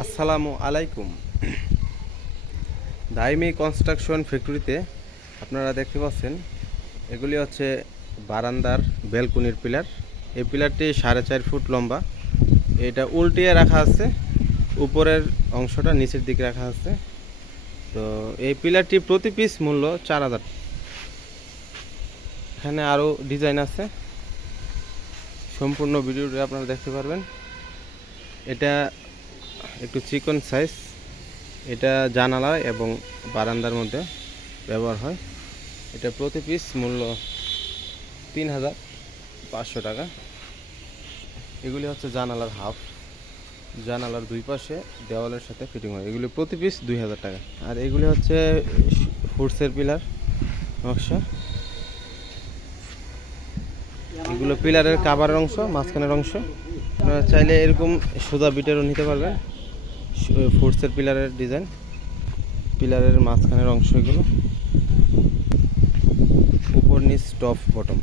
আসসালামু আলাইকুম। দাইমি কনস্ট্রাকশন ফ্যাক্টরিতে আপনারা দেখতে পাচ্ছেন এগুলি হচ্ছে বারান্দার ব্যালকনির পিলার। এই পিলারটি 4.5 ফুট লম্বা। এটা উল্টিয়ে রাখা আছে, উপরের অংশটা নিচের দিকে রাখা আছে। তো এই পিলারটি প্রতি পিস মূল্য 4,000। এখানে আরও ডিজাইন আছে, সম্পূর্ণ ভিডিওটি আপনারা দেখতে পারবেন। এটা একটু চিকন সাইজ, এটা জানালা এবং বারান্দার মধ্যে ব্যবহার হয়। এটা প্রতি পিস মূল্য 3,500 টাকা। এগুলি হচ্ছে জানালার হাফ, জানালার দুই পাশে দেওয়ালের সাথে ফিটিং হয়। এগুলি প্রতি পিস 2,000 টাকা। আর এগুলি হচ্ছে ফুটসের পিলার নকশা। এগুলো পিলারের কাভারের অংশ, মাঝখানের অংশ। আপনারা চাইলে এরকম সোজা বিটেরও নিতে পারবেন। ফুটসের পিলারের ডিজাইন, পিলারের মাঝখানের অংশ, এগুলো উপর নিচ টপ বটম।